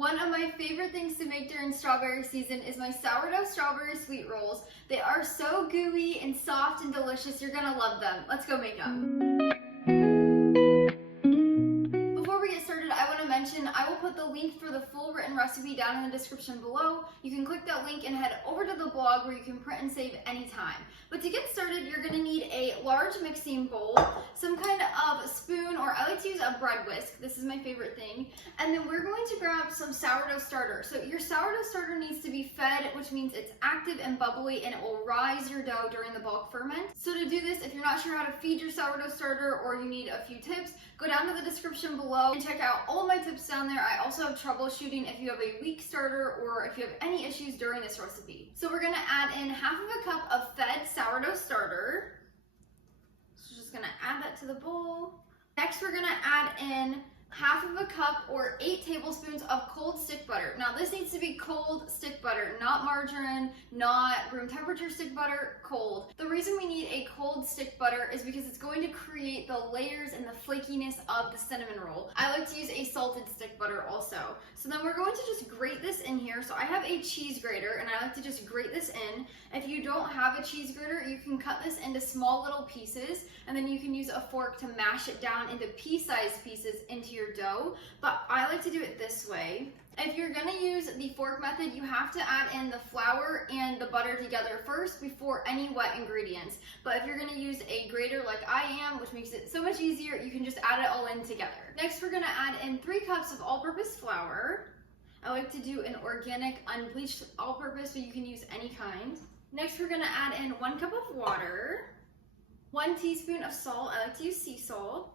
One of my favorite things to make during strawberry season is my sourdough strawberry sweet rolls. They are so gooey and soft and delicious. You're gonna love them. Let's go make them. Before we get started, I want to mention I will put the link for the full written recipe down in the description below. You can click that link and head over to the blog where you can print and save anytime. But to get started, you're going to need a large mixing bowl, some kind of spoon, or I like to use a bread whisk. This is my favorite thing. And then we're going to grab some sourdough starter. So your sourdough starter needs to be fed, which means it's active and bubbly, and it will rise your dough during the bulk ferment. So to do this, if you're not sure how to feed your sourdough starter or you need a few tips, go down to the description below and check out all of my tips down there. I also have troubleshooting if you have a weak starter or if you have any issues during this recipe. So we're going to add in half of a cup of fed sourdough starter. So just going to add that to the bowl. Next, we're going to add in half of a cup or 8 tablespoons of cold stick butter. Now this needs to be cold stick butter, not margarine, not room temperature stick butter, cold. The reason we need a cold stick butter is because it's going to create the layers and the flakiness of the cinnamon roll. I like to use a salted stick butter also. So then we're going to just grate this in here. So I have a cheese grater and I like to just grate this in. If you don't have a cheese grater, you can cut this into small little pieces and then you can use a fork to mash it down into pea-sized pieces into your dough, but I like to do it this way. If you're gonna use the fork method, you have to add in the flour and the butter together first before any wet ingredients. But if you're gonna use a grater like I am, which makes it so much easier, you can just add it all in together. Next, we're gonna add in 3 cups of all-purpose flour. I like to do an organic, unbleached all-purpose, but you can use any kind. Next, we're gonna add in 1 cup of water, 1 teaspoon of salt. I like to use sea salt.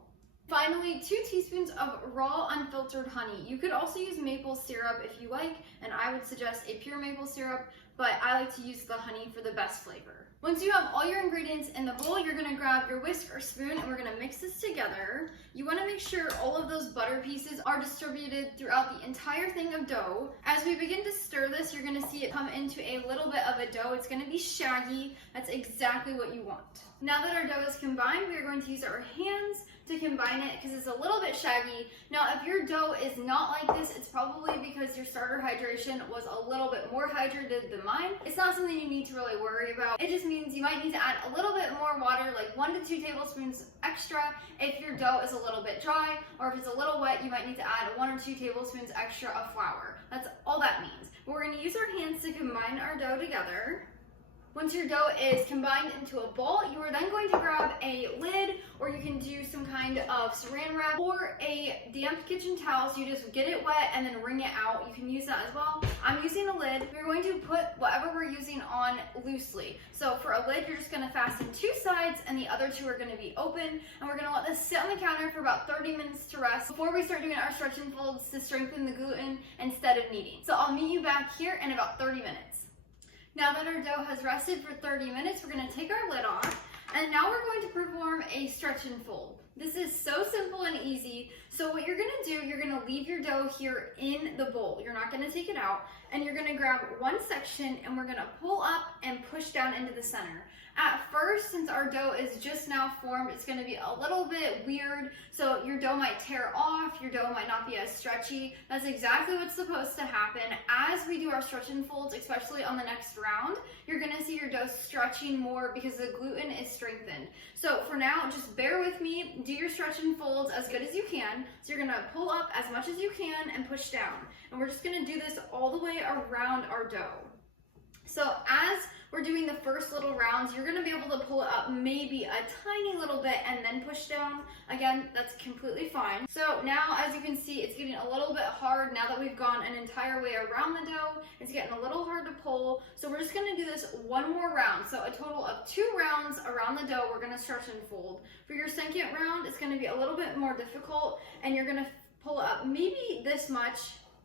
Finally, 2 teaspoons of raw unfiltered honey. You could also use maple syrup if you like, and I would suggest a pure maple syrup, but I like to use the honey for the best flavor. Once you have all your ingredients in the bowl, you're gonna grab your whisk or spoon and we're gonna mix this together. You wanna make sure all of those butter pieces are distributed throughout the entire thing of dough. As we begin to stir this, you're gonna see it come into a little bit of a dough. It's gonna be shaggy. That's exactly what you want. Now that our dough is combined, we are going to use our hands to combine it because it's a little bit shaggy. Now, if your dough is not like this, it's probably because your starter hydration was a little bit more hydrated than mine. It's not something you need to really worry about. It just means you might need to add a little bit more water, like 1 to 2 tablespoons extra if your dough is a little bit dry, or if it's a little wet, you might need to add 1 or 2 tablespoons extra of flour. That's all that means. We're going to use our hands to combine our dough together. Once your dough is combined into a ball, you are then going to grab a lid, or you can do some kind of saran wrap or a damp kitchen towel, so you just get it wet and then wring it out. You can use that as well. I'm using a lid. We're going to put whatever we're using on loosely. So for a lid, you're just gonna fasten 2 sides and the other 2 are gonna be open, and we're gonna let this sit on the counter for about 30 minutes to rest before we start doing our stretch and folds to strengthen the gluten instead of kneading. So I'll meet you back here in about 30 minutes. Now that our dough has rested for 30 minutes, we're going to take our lid off, and now we're going to perform a stretch and fold. This is so simple and easy. So what you're going to do, you're going to leave your dough here in the bowl. You're not going to take it out, and you're going to grab one section and we're going to pull up and push down into the center. At first, since our dough is just now formed, it's going to be a little bit weird, so your dough might tear off, your dough might not be as stretchy. That's exactly what's supposed to happen. As we do our stretch and folds, especially on the next round, you're going to see your dough stretching more because the gluten is strengthened. So for now, just bear with me, do your stretch and folds as good as you can. So you're going to pull up as much as you can and push down. And we're just going to do this all the way around our dough. So as we're doing the first little rounds, you're going to be able to pull it up maybe a tiny little bit and then push down. Again, that's completely fine. So now, as you can see, it's getting a little bit hard now that we've gone an entire way around the dough. It's getting a little hard to pull. So we're just going to do this one more round. So a total of 2 rounds around the dough, we're going to stretch and fold. For your second round, it's going to be a little bit more difficult, and you're going to pull it up maybe this much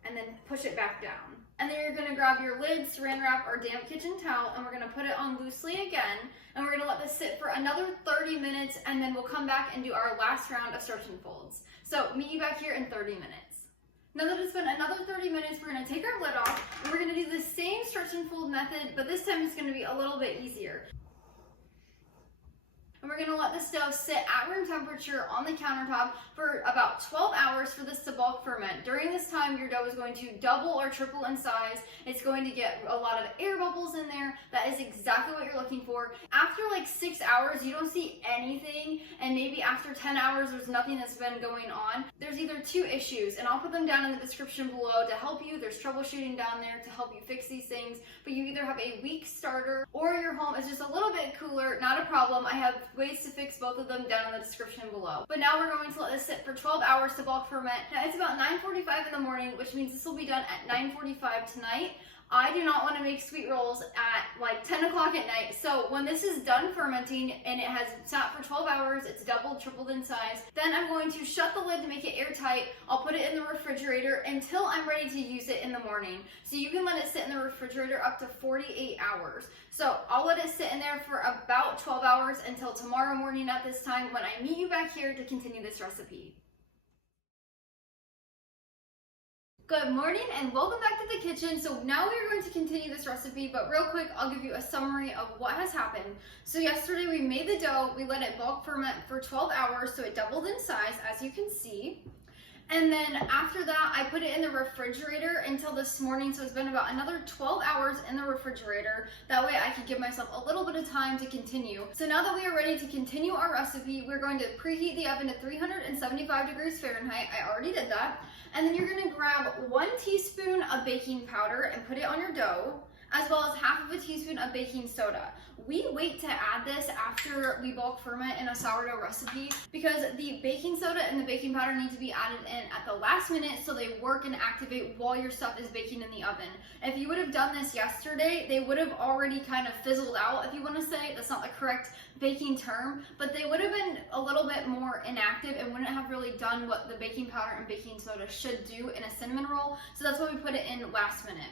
and then push it back down. And then you're gonna grab your lid, saran wrap, or damp kitchen towel, and we're gonna put it on loosely again, and we're gonna let this sit for another 30 minutes, and then we'll come back and do our last round of stretch and folds. So meet you back here in 30 minutes. Now that it's been another 30 minutes, we're gonna take our lid off, and we're gonna do the same stretch and fold method, but this time it's gonna be a little bit easier. And we're gonna let this dough sit at room temperature on the countertop for about 12 hours for this to bulk ferment. During this time, your dough is going to double or triple in size. It's going to get a lot of air bubbles in there. That is exactly what you're looking for. After like 6 hours, you don't see anything, and maybe after 10 hours, there's nothing that's been going on. There's either two issues, and I'll put them down in the description below to help you. There's troubleshooting down there to help you fix these things, but you either have a weak starter or your home is just a little bit cooler. Not a problem. I have ways to fix both of them down in the description below. But now we're going to let this sit for 12 hours to bulk ferment. Now it's about 9:45 in the morning, which means this will be done at 9:45 tonight. I do not want to make sweet rolls at like 10 o'clock at night. So when this is done fermenting and it has sat for 12 hours, it's doubled, tripled in size, then I'm going to shut the lid to make it airtight. I'll put it in the refrigerator until I'm ready to use it in the morning. So you can let it sit in the refrigerator up to 48 hours. So I'll let it sit in there for about 12 hours until tomorrow morning at this time when I meet you back here to continue this recipe. Good morning and welcome back to the kitchen. So now we are going to continue this recipe, but real quick, I'll give you a summary of what has happened. So yesterday we made the dough, we let it bulk ferment for 12 hours, so it doubled in size, as you can see. And then after that, I put it in the refrigerator until this morning, so it's been about another 12 hours in the refrigerator. That way I could give myself a little bit of time to continue. So now that we are ready to continue our recipe, we're going to preheat the oven to 375 degrees Fahrenheit. I already did that. And then you're gonna grab 1 teaspoon of baking powder and put it on your dough, as well as half of a teaspoon of baking soda. We wait to add this after we bulk ferment in a sourdough recipe because the baking soda and the baking powder need to be added in at the last minute so they work and activate while your stuff is baking in the oven. If you would have done this yesterday, they would have already kind of fizzled out, if you want to say. That's not the correct baking term, but they would have been a little bit more inactive and wouldn't have really done what the baking powder and baking soda should do in a cinnamon roll. So that's why we put it in last minute.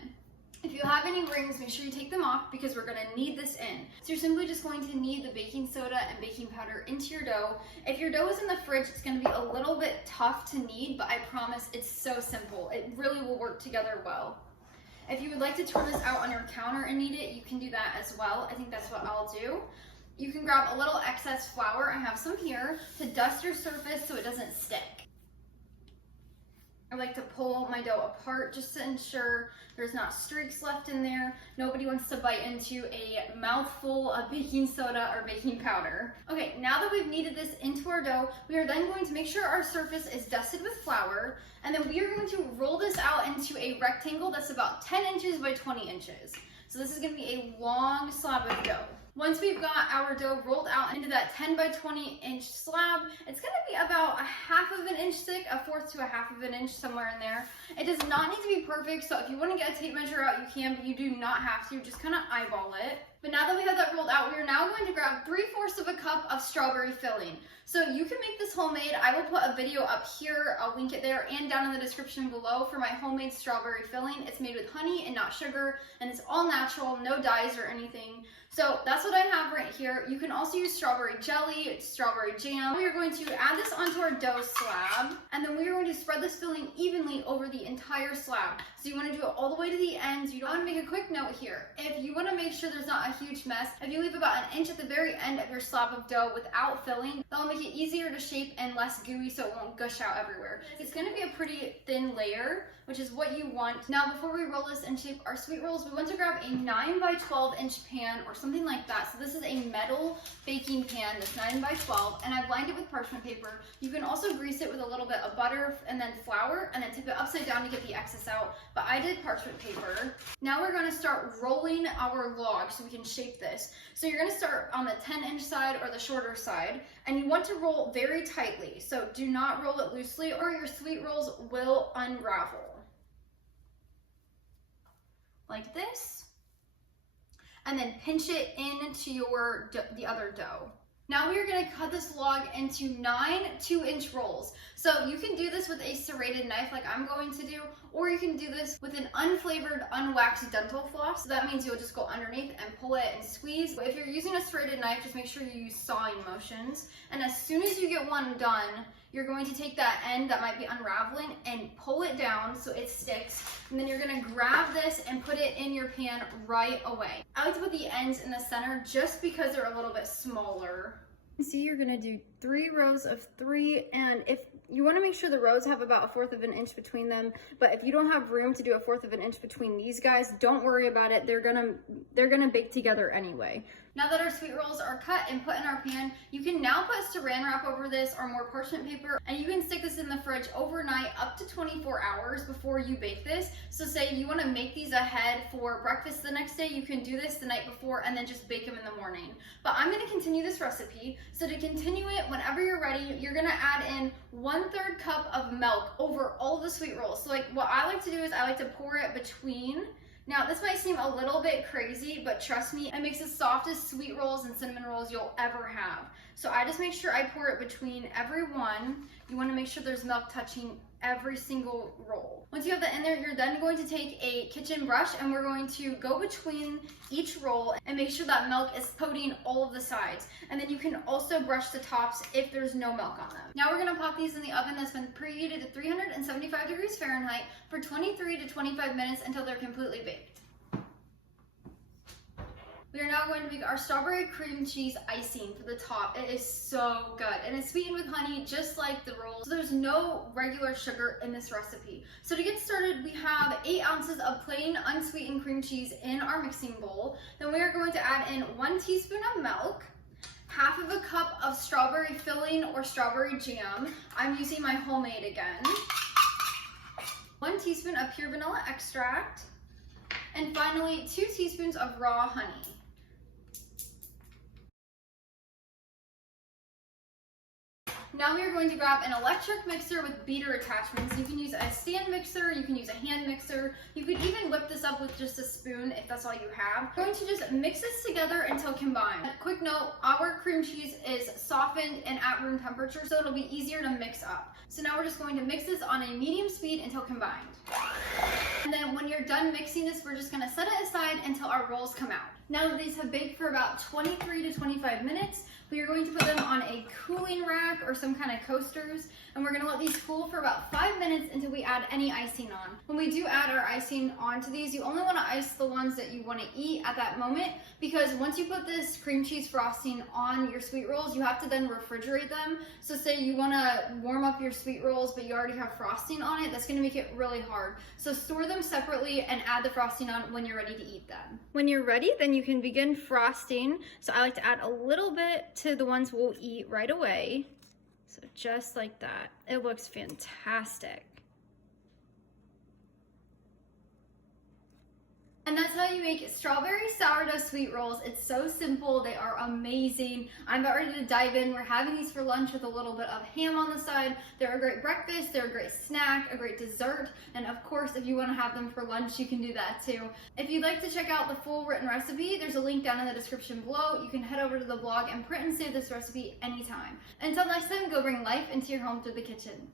If you have any rings, make sure you take them off because we're gonna need this in. So you're simply just going to knead the baking soda and baking powder into your dough. If your dough is in the fridge, it's gonna be a little bit tough to knead, but I promise it's so simple. It really will work together well. If you would like to turn this out on your counter and knead it, you can do that as well. I think that's what I'll do. You can grab a little excess flour, I have some here, to dust your surface so it doesn't stick. I like to pull my dough apart just to ensure there's not streaks left in there. Nobody wants to bite into a mouthful of baking soda or baking powder. Okay, now that we've kneaded this into our dough, we are then going to make sure our surface is dusted with flour, and then we are going to roll this out into a rectangle that's about 10 inches by 20 inches. So this is gonna be a long slab of dough. Once we've got our dough rolled out into that 10 by 20 inch slab, it's gonna be about 1/2 of an inch thick, 1/4 to 1/2 of an inch, somewhere in there. It does not need to be perfect, so if you wanna get a tape measure out, you can, but you do not have to, just kinda eyeball it. But now that we have that rolled out, we are now going to grab 3/4 of a cup of strawberry filling. So you can make this homemade. I will put a video up here, I'll link it there, and down in the description below for my homemade strawberry filling. It's made with honey and not sugar, and it's all natural, no dyes or anything. So that's what I have right here. You can also use strawberry jelly, strawberry jam. We are going to add this onto our dough slab, and then we are going to spread this filling evenly over the entire slab. So you want to do it all the way to the ends. You don't want to make a quick note here. If you want to make sure there's not a huge mess, if you leave about 1 inch at the very end of your slab of dough without filling, that'll make it easier to shape and less gooey so it won't gush out everywhere. It's going to be a pretty thin layer, which is what you want. Now before we roll this and shape our sweet rolls, we want to grab a 9 by 12 inch pan or something like that. So this is a metal baking pan that's 9 by 12, and I've lined it with parchment paper. You can also grease it with a little bit of butter and then flour, and then tip it upside down to get the excess out, but I did parchment paper. Now we're going to start rolling our log so we can shape this. So you're going to start on the 10 inch side or the shorter side, and you want to roll very tightly. So do not roll it loosely or your sweet rolls will unravel. Like this, and then pinch it into the other dough. Now we are going to cut this log into 9 2-inch rolls. So you can do this with a serrated knife like I'm going to do, or you can do this with an unflavored, unwaxed dental floss. So that means you'll just go underneath and pull it and squeeze. But if you're using a serrated knife, just make sure you use sawing motions. And as soon as you get one done, you're going to take that end that might be unraveling and pull it down so it sticks. And then you're going to grab this and put it in your pan right away. I like to put the ends in the center just because they're a little bit smaller. See, you're gonna do 3 rows of 3, and if you want to make sure the rows have about 1/4 of an inch between them, but if you don't have room to do 1/4 of an inch between these guys, don't worry about it. They're gonna bake together anyway. Now that our sweet rolls are cut and put in our pan, you can now put saran wrap over this or more parchment paper, and you can stick this in the fridge overnight up to 24 hours before you bake this. So say you want to make these ahead for breakfast the next day, you can do this the night before and then just bake them in the morning. But I'm going to continue this recipe. So to continue it, whenever you're ready, you're going to add in 1/3 cup of milk over all the sweet rolls. So like what I like to do is I like to pour it between. Now, this might seem a little bit crazy, but trust me, it makes the softest sweet rolls and cinnamon rolls you'll ever have. So I just make sure I pour it between every one. You want to make sure there's milk touching every single roll. Once you have that in there, you're then going to take a kitchen brush and we're going to go between each roll and make sure that milk is coating all of the sides. And then you can also brush the tops if there's no milk on them. Now we're going to pop these in the oven that's been preheated to 375 degrees Fahrenheit for 23 to 25 minutes until they're completely baked. We are now going to make our strawberry cream cheese icing for the top. It is so good, and it's sweetened with honey just like the rolls. So there's no regular sugar in this recipe. So to get started, we have 8 ounces of plain unsweetened cream cheese in our mixing bowl. Then we are going to add in 1 teaspoon of milk, 1/2 cup of strawberry filling or strawberry jam. I'm using my homemade again. 1 teaspoon of pure vanilla extract, and finally 2 teaspoons of raw honey. Now we are going to grab an electric mixer with beater attachments. You can use a stand mixer, you can use a hand mixer, you could even whip this up with just a spoon if that's all you have. We're going to just mix this together until combined. Quick note, our cream cheese is softened and at room temperature, so it'll be easier to mix up. So now we're just going to mix this on a medium speed until combined. And then when you're done mixing this, we're just gonna set it aside until our rolls come out. Now that these have baked for about 23 to 25 minutes, we are going to put them on a cooling rack or some kind of coasters, and we're gonna let these cool for about 5 minutes until we add any icing on. When we do add our icing onto these, you only wanna ice the ones that you wanna eat at that moment, because once you put this cream cheese frosting on your sweet rolls, you have to then refrigerate them. So say you wanna warm up your sweet rolls, but you already have frosting on it, that's gonna make it really hard. So store them separately and add the frosting on when you're ready to eat them. When you're ready, then you can begin frosting. So I like to add a little bit to the ones we'll eat right away. So just like that. It looks fantastic. And that's how you make strawberry sourdough sweet rolls. It's so simple, they are amazing. I'm about ready to dive in. We're having these for lunch with a little bit of ham on the side. They're a great breakfast, they're a great snack, a great dessert, and of course, if you wanna have them for lunch, you can do that too. If you'd like to check out the full written recipe, there's a link down in the description below. You can head over to the blog and print and save this recipe anytime. Until next time, go bring life into your home through the kitchen.